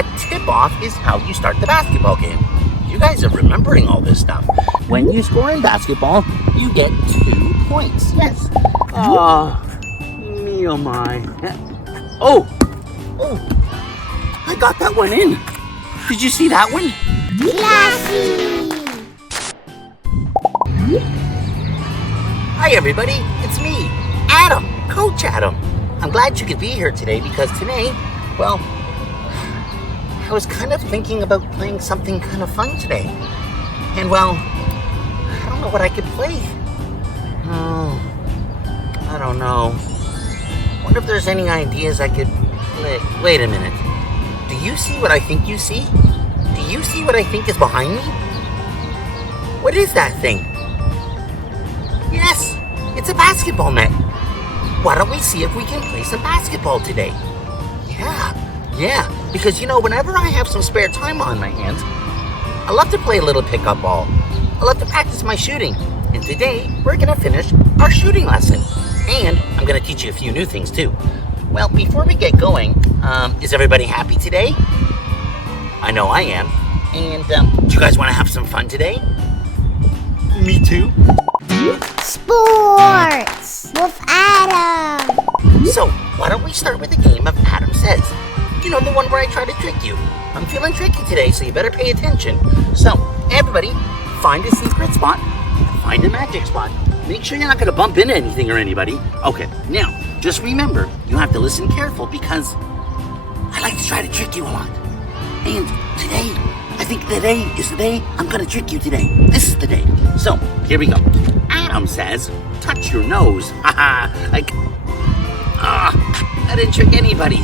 a tip-off is how you start the basketball game. You guys are remembering all this stuff. When you score in basketball, you get 2 points. Yes. Me oh my. Oh, I got that one in. Did you see that one? Classy! Hi everybody, it's me, Adam, Coach Adam. I'm glad you could be here today because today, well, I was kind of thinking about playing something kind of fun today. And well, I don't know what I could play. I don't know. Wonder if there's any ideas I could play. Wait a minute. Do you see what I think you see? Do you see what I think is behind me? What is that thing? Yes, it's a basketball net. Why don't we see if we can play some basketball today? Yeah, because whenever I have some spare time on my hands, I love to play a little pickup ball. I love to practice my shooting. And today, we're gonna finish our shooting lesson. And I'm gonna teach you a few new things too. Well, before we get going, is everybody happy today? I know I am. And do you guys wanna have some fun today? Me too. Sports with Adam. So, why don't we start with a game of Adam Says? You know, the one where I try to trick you. I'm feeling tricky today, so you better pay attention. So, everybody, find a secret spot, find a magic spot. Make sure you're not gonna bump into anything or anybody. Okay, now, just remember, you have to listen careful because I like to try to trick you a lot. And today, I think today is the day I'm gonna trick you today. This is the day. So, here we go. Adam says, touch your nose. Haha, I didn't trick anybody.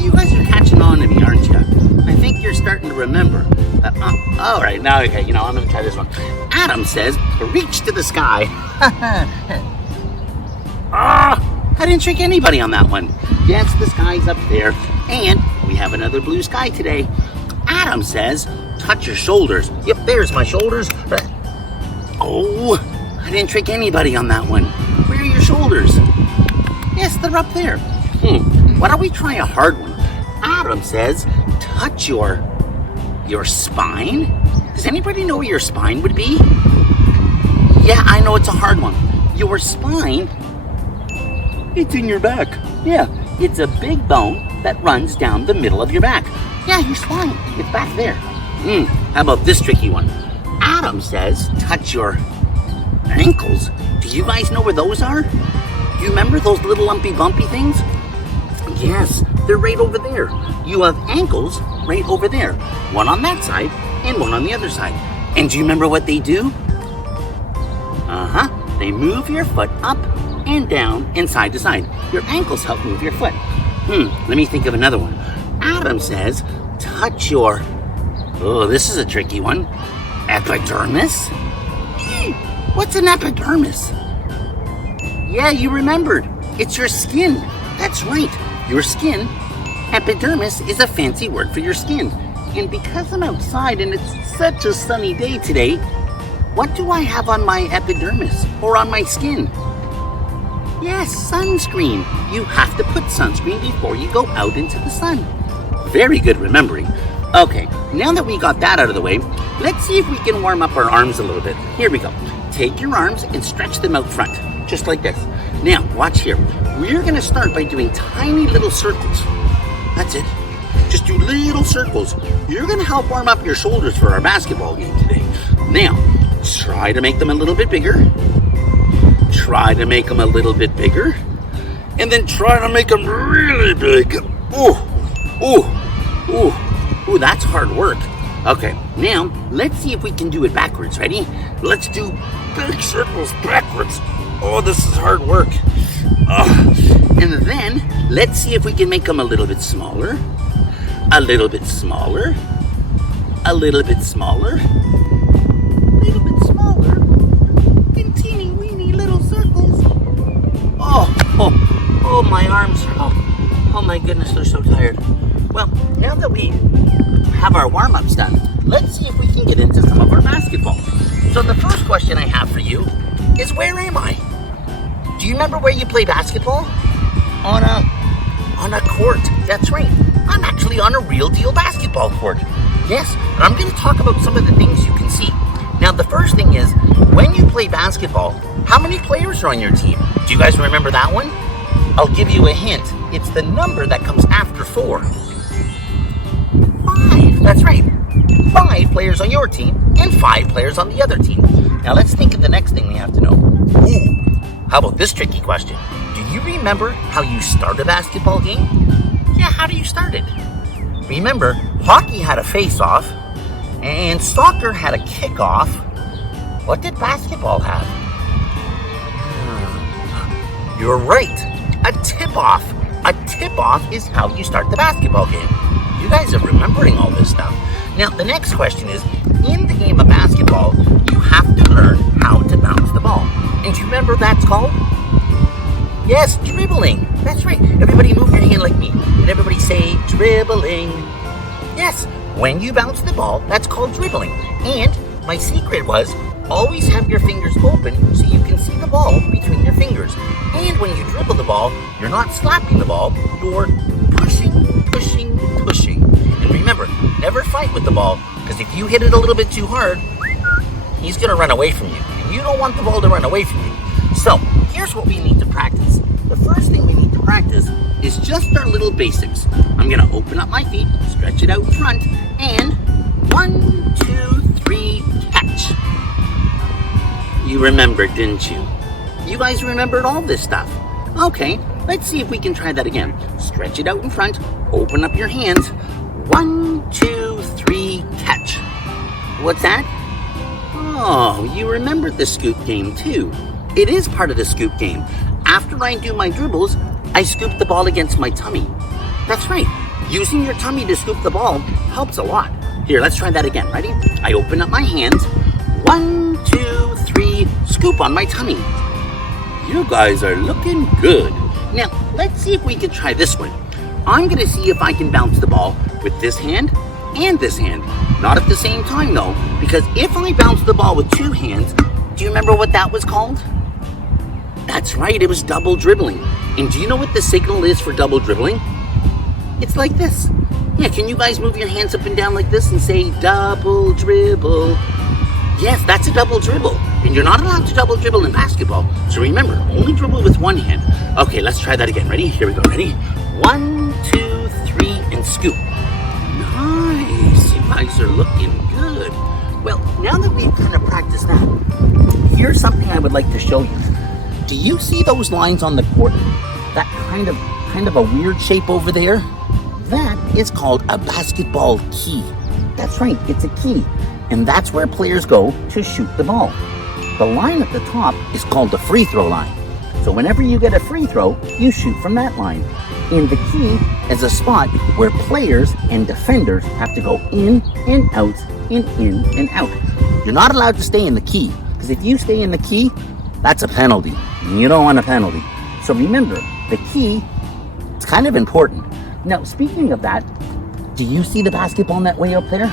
You guys are catching on to me, aren't you? I think you're starting to remember. All right, now, okay, I'm gonna try this one. Adam says, reach to the sky. I didn't trick anybody on that one. Yes, the sky's up there, and we have another blue sky today. Adam says, touch your shoulders. Yep, there's my shoulders. Oh, I didn't trick anybody on that one. Where are your shoulders? Yes, they're up there. Why don't we try a hard one? Adam says, touch your spine. Does anybody know where your spine would be? Yeah, I know it's a hard one. Your spine, it's in your back. Yeah, it's a big bone that runs down the middle of your back. Yeah, your spine, it's back there. How about this tricky one? Adam says, touch your ankles. Do you guys know where those are? Do you remember those little lumpy bumpy things? Yes, they're right over there. You have ankles right over there. One on that side and one on the other side. And do you remember what they do? They move your foot up and down and side to side. Your ankles help move your foot. Let me think of another one. Adam says, touch your, this is a tricky one. Epidermis? What's an epidermis? Yeah, you remembered. It's your skin. That's right. Your skin. Epidermis is a fancy word for your skin. And because I'm outside and it's such a sunny day today, what do I have on my epidermis or on my skin? Yes, sunscreen. You have to put sunscreen before you go out into the sun. Very good remembering. Okay, now that we got that out of the way, let's see if we can warm up our arms a little bit. Here we go. Take your arms and stretch them out front, just like this. Now, watch here. We're gonna start by doing tiny little circles. That's it. Just do little circles. You're gonna help warm up your shoulders for our basketball game today. Now, try to make them a little bit bigger. Try to make them a little bit bigger. And then try to make them really big. Ooh, that's hard work. Okay, now, let's see if we can do it backwards. Ready? Let's do big circles backwards. Oh, this is hard work. And then, let's see if we can make them a little bit smaller. A little bit smaller. A little bit smaller. A little bit smaller. And teeny weeny little circles. Oh, my arms. Oh my goodness, they're so tired. Well, now that we have our warm-ups done, let's see if we can get into some of our basketball. So the first question I have for you is, where am I? Do you remember where you play basketball? On a court. That's right. I'm actually on a real deal basketball court. Yes, and I'm going to talk about some of the things you can see. Now, the first thing is, when you play basketball, how many players are on your team? Do you guys remember that one? I'll give you a hint. It's the number that comes after 4. 5, that's right. 5 players on your team and 5 players on the other team. Now, let's think of the next thing we have to know. Ooh, how about this tricky question? Do you remember how you start a basketball game? Yeah, how do you start it? Remember, hockey had a face-off, and soccer had a kickoff. What did basketball have? You're right, a tip-off. A tip-off is how you start the basketball game. You guys are remembering all this stuff. Now, the next question is, in the game of basketball, you have to learn how to bounce the ball. And do you remember what that's called? Yes, dribbling. That's right. Everybody move your hand like me. And everybody say dribbling. Yes, when you bounce the ball, that's called dribbling. And my secret was, always have your fingers open so you can see the ball between your fingers. And when you dribble the ball, you're not slapping the ball, you're pushing. And remember, never fight with the ball, because if you hit it a little bit too hard, he's going to run away from you. And you don't want the ball to run away from you. So, here's what we need to practice. The first thing we need to practice is just our little basics. I'm going to open up my feet, stretch it out in front, and 1, 2, 3, catch. You remembered, didn't you? You guys remembered all this stuff. Okay, let's see if we can try that again. Stretch it out in front, open up your hands. 1, 2, 3, catch. What's that? Oh, you remembered the scoop game too. It is part of the scoop game. After I do my dribbles, I scoop the ball against my tummy. That's right. Using your tummy to scoop the ball helps a lot. Here, let's try that again. Ready? I open up my hands. 1, 2, 3, scoop on my tummy. You guys are looking good. Now, let's see if we can try this one. I'm going to see if I can bounce the ball with this hand and this hand. Not at the same time, though, because if I bounce the ball with 2 hands, do you remember what that was called? That's right, it was double dribbling. And do you know what the signal is for double dribbling? It's like this. Yeah, can you guys move your hands up and down like this and say double dribble? Yes, that's a double dribble. And you're not allowed to double dribble in basketball. So remember, only dribble with 1 hand. Okay, let's try that again. Ready? Here we go. Ready? 1, 2, 3, and scoop. Nice. You guys are looking good. Well, now that we've kind of practiced that, here's something I would like to show you. Do you see those lines on the court? That kind of a weird shape over there? That is called a basketball key. That's right, it's a key. And that's where players go to shoot the ball. The line at the top is called the free throw line. So whenever you get a free throw, you shoot from that line. And the key is a spot where players and defenders have to go in and out, and in and out. You're not allowed to stay in the key, because if you stay in the key, that's a penalty. And you don't want a penalty. So remember, the key, it's kind of important. Now, speaking of that, do you see the basketball net way up there?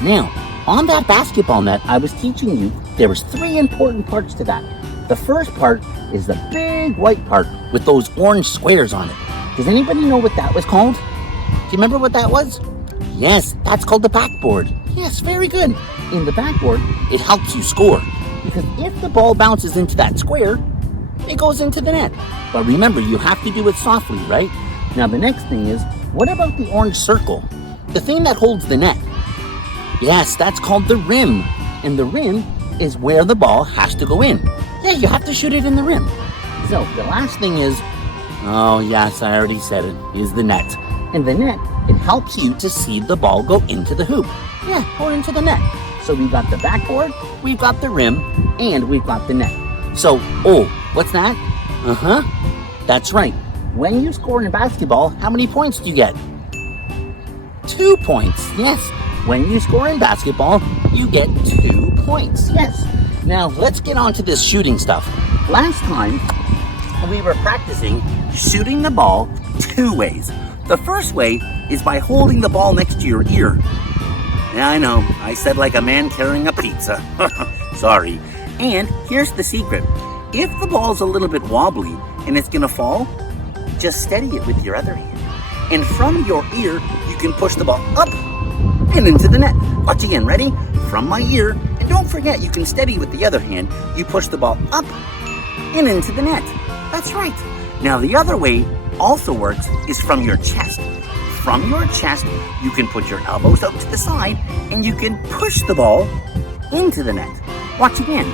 Now, on that basketball net, I was teaching you there was 3 important parts to that. The first part is the big white part with those orange squares on it. Does anybody know what that was called? Do you remember what that was? Yes, that's called the backboard. Yes, very good. In the backboard, it helps you score. Because if the ball bounces into that square, it goes into the net. But remember, you have to do it softly, right? Now, the next thing is, what about the orange circle? The thing that holds the net. Yes, that's called the rim. And the rim is where the ball has to go in. Yeah, you have to shoot it in the rim. So, the last thing is, oh yes, I already said it, is the net. And the net, it helps you to see the ball go into the hoop. Yeah, or into the net. So we've got the backboard, we've got the rim, and we've got the net. So, oh, what's that? That's right. When you score in basketball, how many points do you get? 2 points, yes. When you score in basketball, you get 2 points, yes. Now, let's get on to this shooting stuff. Last time, we were practicing shooting the ball 2 ways. The first way is by holding the ball next to your ear. Yeah, I know, I said like a man carrying a pizza. Sorry. And here's the secret. If the ball's a little bit wobbly and it's gonna fall, just steady it with your other hand. And from your ear, you can push the ball up and into the net. Watch again, ready? From my ear, and don't forget, you can steady with the other hand. You push the ball up and into the net. That's right. Now the other way also works is from your chest. From your chest, you can put your elbows out to the side and you can push the ball into the net. Watch again.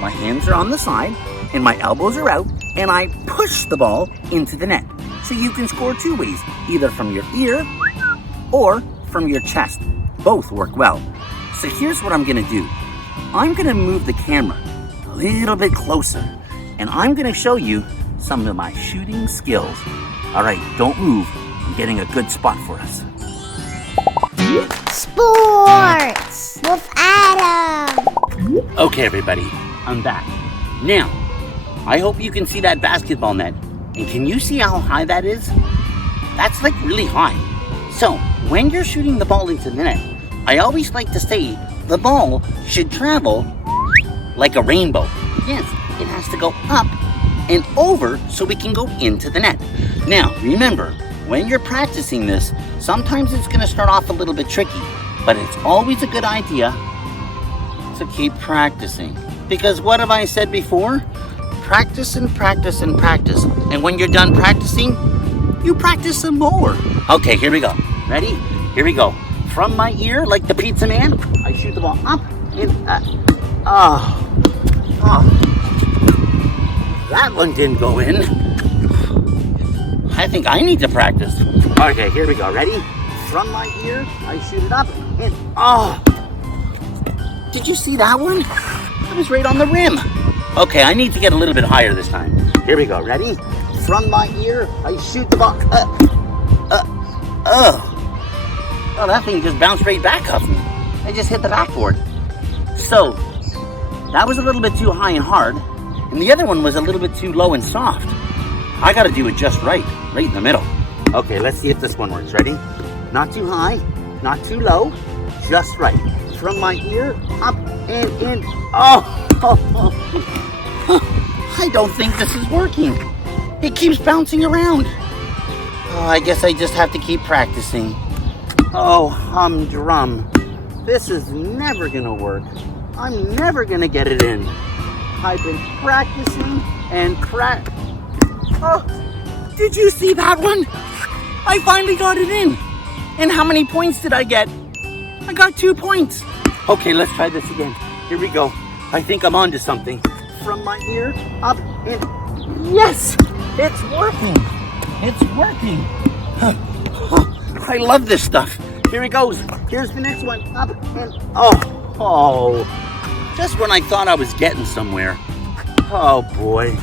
My hands are on the side and my elbows are out and I push the ball into the net. So you can score two ways, either from your ear or from your chest. Both work well. So here's what I'm gonna do. I'm gonna move the camera a little bit closer and I'm gonna show you some of my shooting skills. All right, don't move. I'm getting a good spot for us. Sports with Adam. Okay, everybody, I'm back. Now, I hope you can see that basketball net. And can you see how high that is? That's like really high. So, when you're shooting the ball into the net, I always like to say the ball should travel like a rainbow. Yes, it has to go up and over so we can go into the net. Now, remember, when you're practicing this, sometimes it's gonna start off a little bit tricky, but it's always a good idea to keep practicing. Because what have I said before? Practice and practice and practice. And when you're done practicing, you practice some more. Okay, here we go. Ready? Here we go. From my ear, like the pizza man, I shoot the ball up and that one didn't go in. I think I need to practice. Okay, here we go. Ready? From my ear, I shoot it up and did you see that one? That was right on the rim. Okay, I need to get a little bit higher this time. Here we go. Ready? From my ear, I shoot the ball. Oh, that thing just bounced right back off me. I just hit the backboard. So, that was a little bit too high and hard, and the other one was a little bit too low and soft. I gotta do it just right in the middle. Okay, let's see if this one works. Ready? Not too high, not too low, just right. From my ear, up and in. I don't think this is working. It keeps bouncing around. Oh, I guess I just have to keep practicing. Oh, humdrum. This is never gonna work. I'm never gonna get it in. I've been practicing and Oh, did you see that one? I finally got it in. And how many points did I get? I got 2 points. Okay, let's try this again. Here we go. I think I'm onto something. From my ear, up, and yes! It's working! It's working! I love this stuff. Here it goes. Here's the next one. Up and just when I thought I was getting somewhere. Oh boy.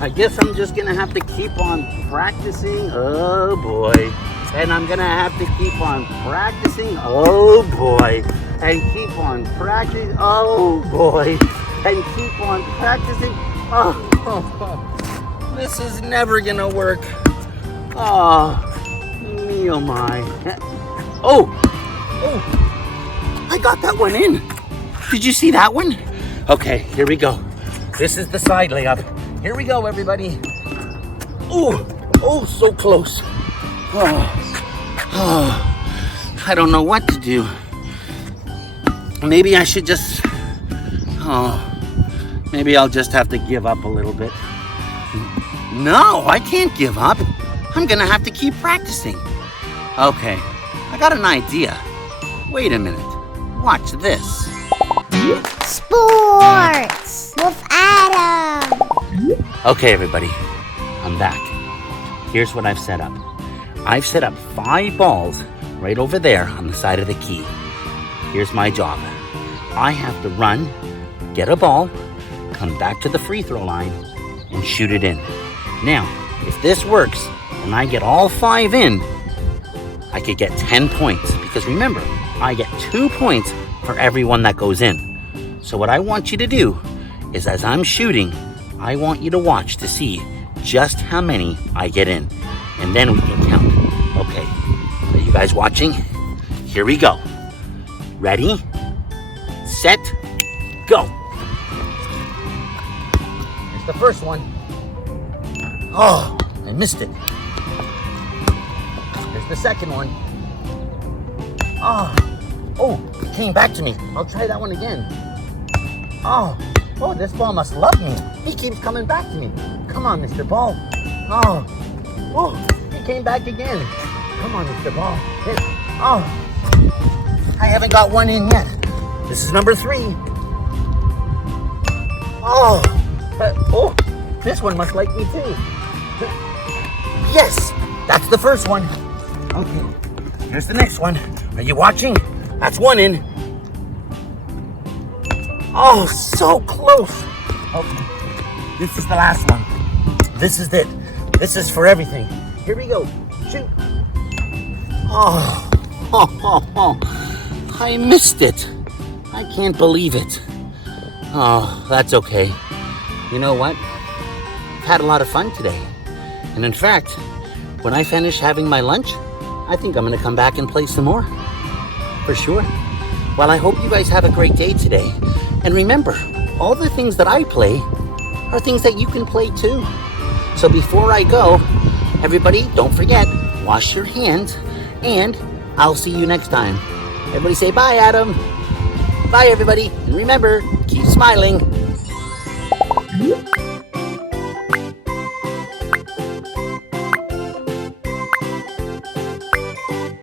I guess I'm just gonna have to keep on practicing. Oh boy. And I'm gonna have to keep on practicing. Oh boy. And keep on practicing. Oh boy. And keep on practicing. This is never gonna work. Me oh my. Oh, I got that one in. Did you see that one? Okay, here we go. This is the side layup. Here we go, everybody. Oh, so close. I don't know what to do. Maybe I should just, maybe I'll just have to give up a little bit. No, I can't give up. I'm gonna have to keep practicing. Okay, I got an idea. Wait a minute. Watch this. Sports with Adam. Okay, everybody, I'm back. Here's what I've set up. I've set up 5 balls right over there on the side of the key. Here's my job. I have to run, get a ball, come back to the free throw line, and shoot it in. Now, if this works and I get all 5 in, I could get 10 points. Because remember, I get 2 points for every one that goes in. So what I want you to do is as I'm shooting, I want you to watch to see just how many I get in. And then we can count. Okay, are you guys watching? Here we go. Ready, set, go. Here's the first one. Oh, I missed it. Here's Here's the second one. Oh, it came back to me. I'll try that one again. Oh, this ball must love me. He keeps coming back to me. Come on, Mr. Ball. He came back again. Come on, Mr. Ball. I haven't got one in yet. This is number 3. This one must like me too. Yes, that's the first one. Okay, here's the next one. Are you watching? That's one in. Oh, so close. Okay, this is the last one. This is it. This is for everything. Here we go. Shoot. I missed it. I can't believe it. Oh, that's okay. You know what? I've had a lot of fun today. And in fact, when I finish having my lunch, I think I'm going to come back and play some more. For sure. Well, I hope you guys have a great day today. And remember, all the things that I play are things that you can play too. So before I go, everybody, don't forget, wash your hands, and I'll see you next time. Everybody say bye, Adam. Bye, everybody. And remember, keep smiling.